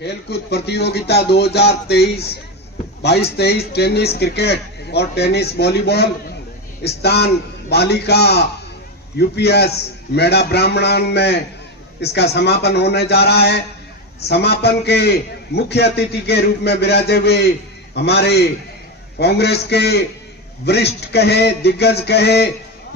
खेलकूद प्रतियोगिता 2023 tennis cricket और टेनिस वॉलीबॉल स्थान बालिका यूपीएस मेड़ा ब्राह्मणान में इसका समापन होने जा रहा है। समापन के मुख्य अतिथि के रूप में विराजे हुए हमारे कांग्रेस के वरिष्ठ कहे, दिग्गज कहे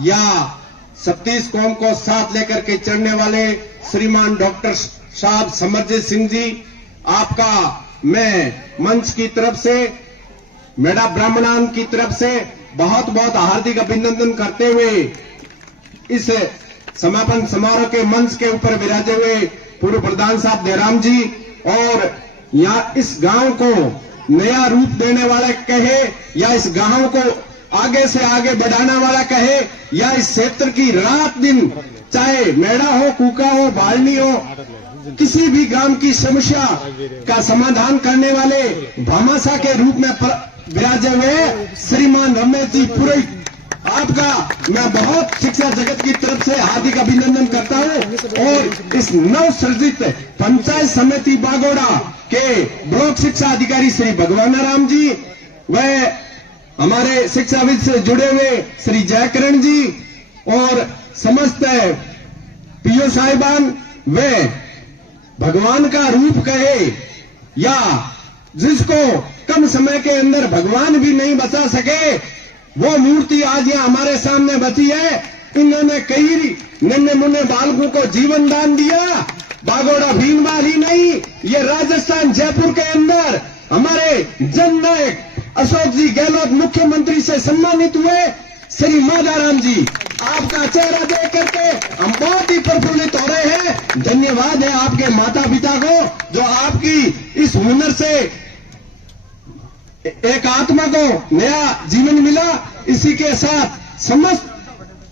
या 36 कौम को साथ लेकर के चढ़ने वाले श्रीमान डॉक्टर साहब समरजीत सिंह जी, आपका मैं मंच की तरफ से, मेड़ा ब्राह्मणान की तरफ से बहुत बहुत हार्दिक अभिनंदन करते हुए इस समापन समारोह के मंच के ऊपर विराजे हुए पूर्व प्रधान साहब देराम जी और यहाँ इस गांव को नया रूप देने वाला कहे या इस गांव को आगे से आगे बढ़ाने वाला कहे या इस क्षेत्र की रात दिन चाहे मेड़ा हो, कूका हो, बालनी हो, किसी भी ग्राम की समस्या का समाधान करने वाले भामाशाह के रूप में विराजे हुए श्रीमान रमेश जी पुरोहित, आपका मैं बहुत शिक्षा जगत की तरफ से हार्दिक अभिनंदन करता हूं। और इस नव सृजित पंचायत समिति बागोड़ा के ब्लॉक शिक्षा अधिकारी श्री भगवान राम जी व हमारे शिक्षाविद से जुड़े हुए श्री जयकरण जी और समस्त पीओ साहिबान व भगवान का रूप कहे या जिसको कम समय के अंदर भगवान भी नहीं बचा सके वो मूर्ति आज यहाँ हमारे सामने बची है। इन्होंने कई नन्हे मुन्ने बालकों को जीवन दान दिया। बागोड़ा भीनमाल ही नहीं, ये राजस्थान जयपुर के अंदर हमारे जननायक अशोक जी गहलोत मुख्यमंत्री से सम्मानित हुए। श्री माधाराम जी, आपका चेहरा देख करके हम बहुत ही प्रफुल्लित हो रहे हैं। धन्यवाद है आपके माता पिता को जो आपकी इस हुनर से एक आत्मा को नया जीवन मिला। इसी के साथ समस्त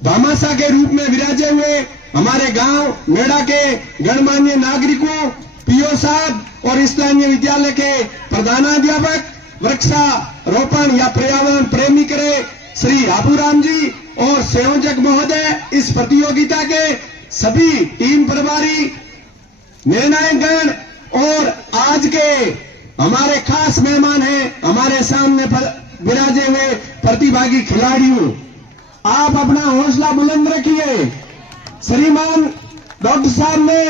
भामाशाह के रूप में विराजे हुए हमारे गांव मेड़ा के गणमान्य नागरिकों, पीओ साहब और स्थानीय विद्यालय के प्रधानाध्यापक, वृक्षारोपण या पर्यावरण प्रेमी करे श्री आपूराम जी और संयोजक महोदय, इस प्रतियोगिता के सभी टीम प्रभारी, निर्णायकगण और आज के हमारे खास मेहमान हैं हमारे सामने विराजे हुए प्रतिभागी खिलाड़ियों, आप अपना हौसला बुलंद रखिए। श्रीमान डॉक्टर साहब ने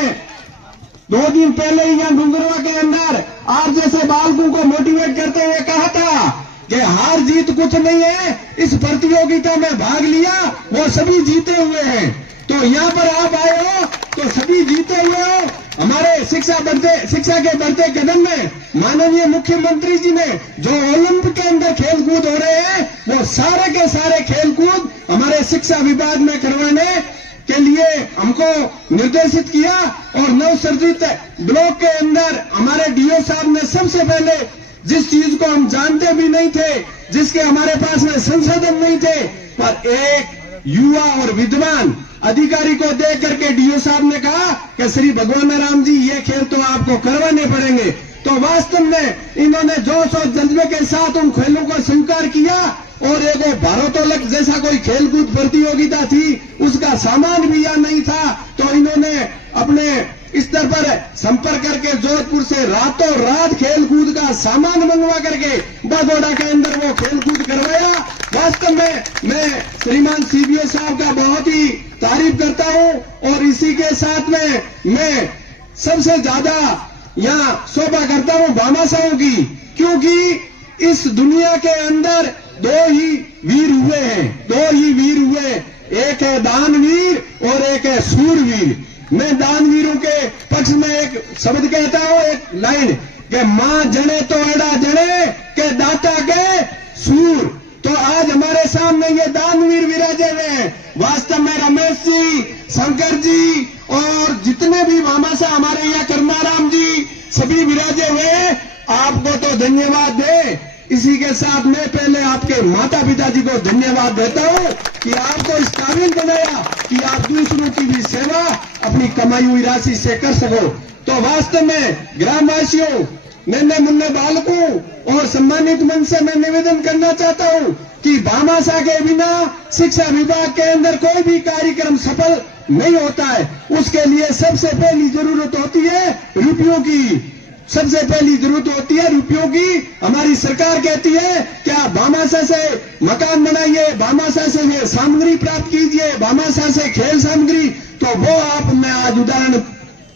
2 दिन पहले ही यहाँ डूंगरवा के अंदर आप जैसे बालकों को मोटिवेट करते हुए कहा था कि हार जीत कुछ नहीं है, इस प्रतियोगिता में भाग लिया वो सभी जीते हुए हैं। तो यहाँ पर आप आए हो तो सभी जीते हुए हो। हमारे शिक्षा के बढ़ते कदम में माननीय मुख्यमंत्री जी ने जो ओलंपिक के अंदर खेलकूद हो रहे हैं वो सारे के सारे खेलकूद हमारे शिक्षा विभाग में करवाने के लिए हमको निर्देशित किया। और नवसर्जित ब्लॉक के अंदर हमारे डीओ साहब ने सबसे पहले जिस चीज को हम जानते भी नहीं थे, जिसके हमारे पास में संसाधन नहीं थे, पर एक युवा और विद्वान अधिकारी को देख करके डीओ साहब ने कहा कि श्री भगवान राम जी ये खेल तो आपको करवाने पड़ेंगे। तो वास्तव में इन्होंने जोश और जज्बे के साथ उन खेलों को स्वीकार किया और एक भारोत्तोलक जैसा कोई खेलकूद प्रतियोगिता थी उसका सामान भी यहाँ नहीं था, तो इन्होंने अपने स्तर पर संपर्क करके जोधपुर से रातों रात खेलकूद का सामान मंगवा करके बागोड़ा के अंदर वो खेलकूद करवाया। वास्तव में मैं श्रीमान सीबीओ साहब का बहुत ही तारीफ करता हूं और इसी के साथ में मैं सबसे ज्यादा यहाँ शोभा करता हूं भामाशाहों की, क्योंकि इस दुनिया के अंदर 2 ही वीर हुए हैं, 2 ही वीर हुए, एक है दानवीर और एक है सूरवीर। मैं दानवीरों के पक्ष में एक शब्द कहता हूं, एक लाइन कि मां जने तो एड़ा जने के दाता के सूर। तो आज हमारे सामने ये दानवीर विराजे हुए हैं। वास्तव में रमेश जी, शंकर जी और जितने भी भामाशाह हमारे यहाँ करनाराम जी सभी विराजे हुए, आपको तो धन्यवाद दे। इसी के साथ मैं पहले आपके माता पिता जी को धन्यवाद देता हूं कि आपको इस काबिल बनाया कि आप दूसरों की भी सेवा अपनी कमाई हुई राशि से कर सको। तो वास्तव में ग्रामवासियों, नन्हे मुन्ने बालकों और सम्मानित मन से मैं निवेदन करना चाहता हूं कि भामाशाह के बिना शिक्षा विभाग के अंदर कोई भी कार्यक्रम सफल नहीं होता है। उसके लिए सबसे पहली जरूरत होती है रुपयों की। सबसे पहली जरूरत होती है रुपयों की। हमारी सरकार कहती है कि आप भामाशाह से मकान बनाइए, भामाशाह से सामग्री प्राप्त कीजिए, भामाशाह से खेल सामग्री, तो वो आप मैं आज उदाहरण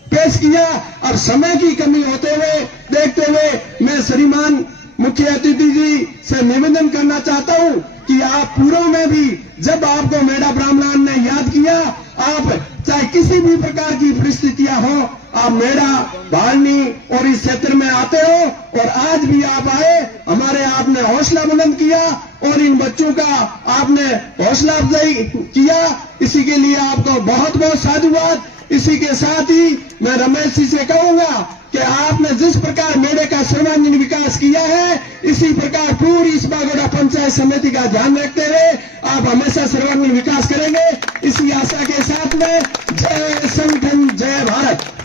पेश किया। अब समय की कमी होते हुए देखते हुए मैं श्रीमान मुख्य अतिथि जी से निवेदन करना चाहता हूं कि आप पूर्व में भी जब आपको मेढा ब्राह्मण ने याद किया, आप चाहे किसी भी प्रकार की परिस्थितियां हो, आप मेढा भालनी और इस क्षेत्र में आते हो और आज भी आप आए, हमारे आपने हौसला बुलंद किया और इन बच्चों का आपने हौसला अफजाई किया, इसी के लिए आपको बहुत बहुत साधुवाद। इसी के साथ ही मैं रमेश जी से कहूंगा कि आपने जिस प्रकार मेढे का सर्वांगीण विकास किया है, इसी प्रकार पूरी इस बागोड़ा पंचायत समिति का ध्यान रखते हुए आप हमेशा सर्वांगीण विकास करेंगे, इसी आशा के साथ में जय संगठन, जय भारत।